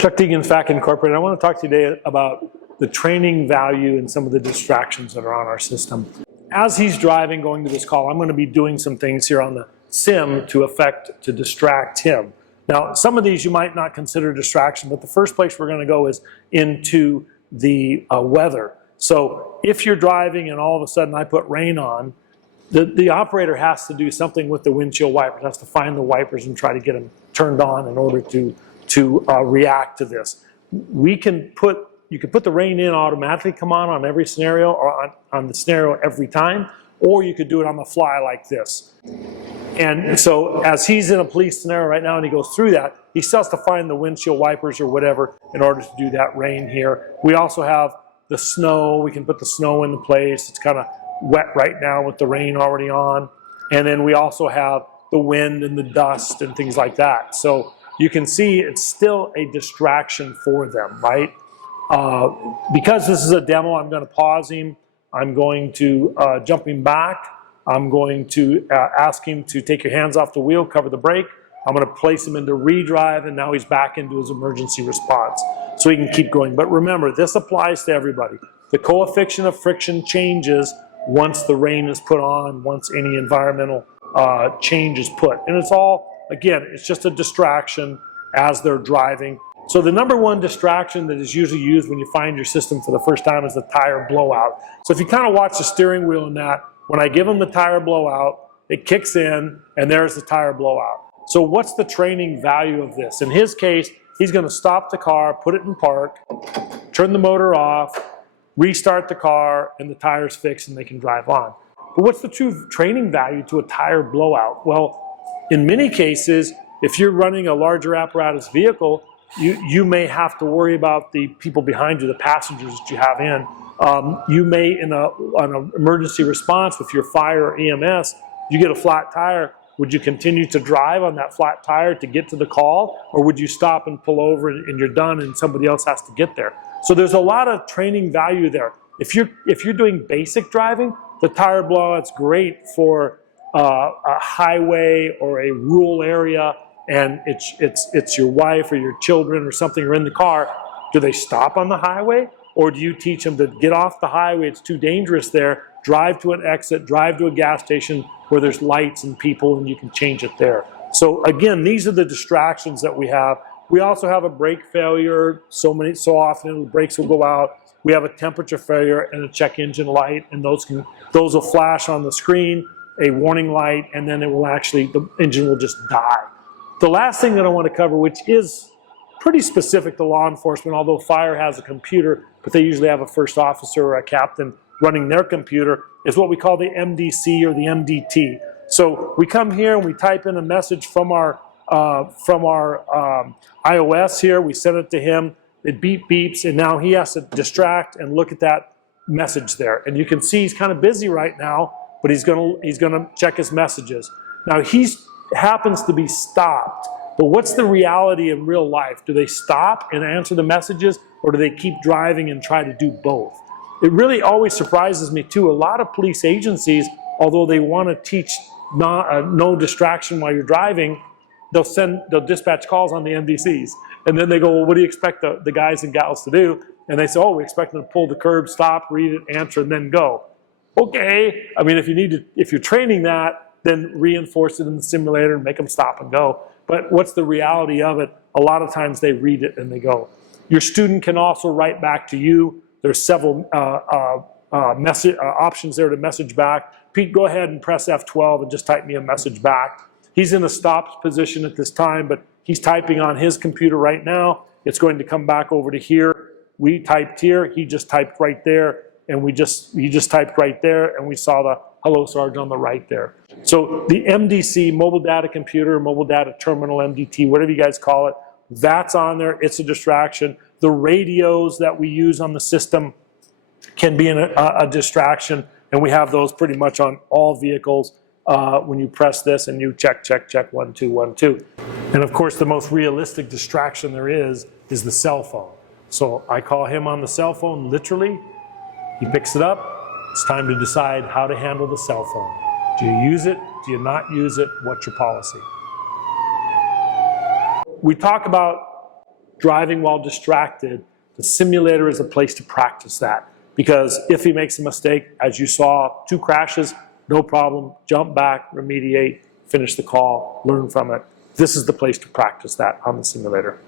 Chuck Deegan's Fact Incorporated. I want to talk to you today about the training value and some of the distractions that are on our system. As he's driving, going to this call, I'm going to be doing some things here on the sim to distract him. Now, some of these you might not consider distraction, but the first place we're going to go is into the weather. So if you're driving and all of a sudden I put rain on, the operator has to do something with the windshield wipers, has to find the wipers and try to get them turned on in order to react to this. You can put the rain in automatically come on every scenario, or on the scenario every time, or you could do it on the fly like this. And so as he's in a police scenario right now and he goes through that, he still has to find the windshield wipers or whatever in order to do that rain here. We also have the snow. We can put the snow into place. It's kind of wet right now with the rain already on. And then we also have the wind and the dust and things like that. So you can see it's still a distraction for them, right? Because this is a demo, I'm going to pause him. I'm going to jump him back. I'm going to ask him to take your hands off the wheel, cover the brake. I'm going to place him into redrive, and now he's back into his emergency response. So he can keep going. But remember, this applies to everybody. The coefficient of friction changes once the rain is put on, once any environmental change is put. And it's all, again, it's just a distraction as they're driving. So the number one distraction that is usually used when you find your system for the first time is the tire blowout. So if you kind of watch the steering wheel in that, when I give him the tire blowout, it kicks in and there's the tire blowout. So what's the training value of this? In his case, he's going to stop the car, put it in park, turn the motor off, restart the car, and the tire's fixed and they can drive on. But what's the true training value to a tire blowout? Well, in many cases, if you're running a larger apparatus vehicle, you may have to worry about the people behind you, the passengers that you have in. You may, on an emergency response with your fire or EMS, you get a flat tire. Would you continue to drive on that flat tire to get to the call? Or would you stop and pull over and you're done and somebody else has to get there? So there's a lot of training value there. If you're doing basic driving, the tire blowout's great for a highway or a rural area, and it's your wife or your children or something are in the car. Do they stop on the highway? Or do you teach them to get off the highway, it's too dangerous there, drive to an exit, drive to a gas station where there's lights and people and you can change it there. So again, these are the distractions that we have. We also have a brake failure. So often the brakes will go out. We have a temperature failure and a check engine light, and those will flash on the screen, a warning light, and then the engine will just die. The last thing that I want to cover, which is pretty specific to law enforcement, although fire has a computer, but they usually have a first officer or a captain running their computer, is what we call the MDC or the MDT. So we come here and we type in a message from our iOS here, we send it to him, it beeps, and now he has to distract and look at that message there. And you can see he's kind of busy right now, but he's gonna check his messages. Now he happens to be stopped, but what's the reality in real life? Do they stop and answer the messages, or do they keep driving and try to do both? It really always surprises me too. A lot of police agencies, although they want to teach no distraction while you're driving, they'll dispatch calls on the MDCs. And then they go, well, what do you expect the guys and gals to do? And they say, oh, we expect them to pull the curb, stop, read it, answer, and then go. Okay. I mean, if you're training that, then reinforce it in the simulator and make them stop and go. But what's the reality of it? A lot of times they read it and they go. Your student can also write back to you. There's several options there to message back. Pete, go ahead and press F12 and just type me a message back. He's in a stopped position at this time, but he's typing on his computer right now. It's going to come back over to here. We typed here, he just typed right there, and he just typed right there, and we saw the hello Sarge on the right there. So the MDC, mobile data computer, mobile data terminal, MDT, whatever you guys call it, that's on there. It's a distraction. The radios that we use on the system can be a distraction, and we have those pretty much on all vehicles. When you press this and you check, 1, 2, 1, 2. And of course, the most realistic distraction there is the cell phone. So I call him on the cell phone, literally. He picks it up. It's time to decide how to handle the cell phone. Do you use it? Do you not use it? What's your policy? We talk about driving while distracted, the simulator is a place to practice that. Because if he makes a mistake, as you saw, 2 crashes, no problem, jump back, remediate, finish the call, learn from it. This is the place to practice that on the simulator.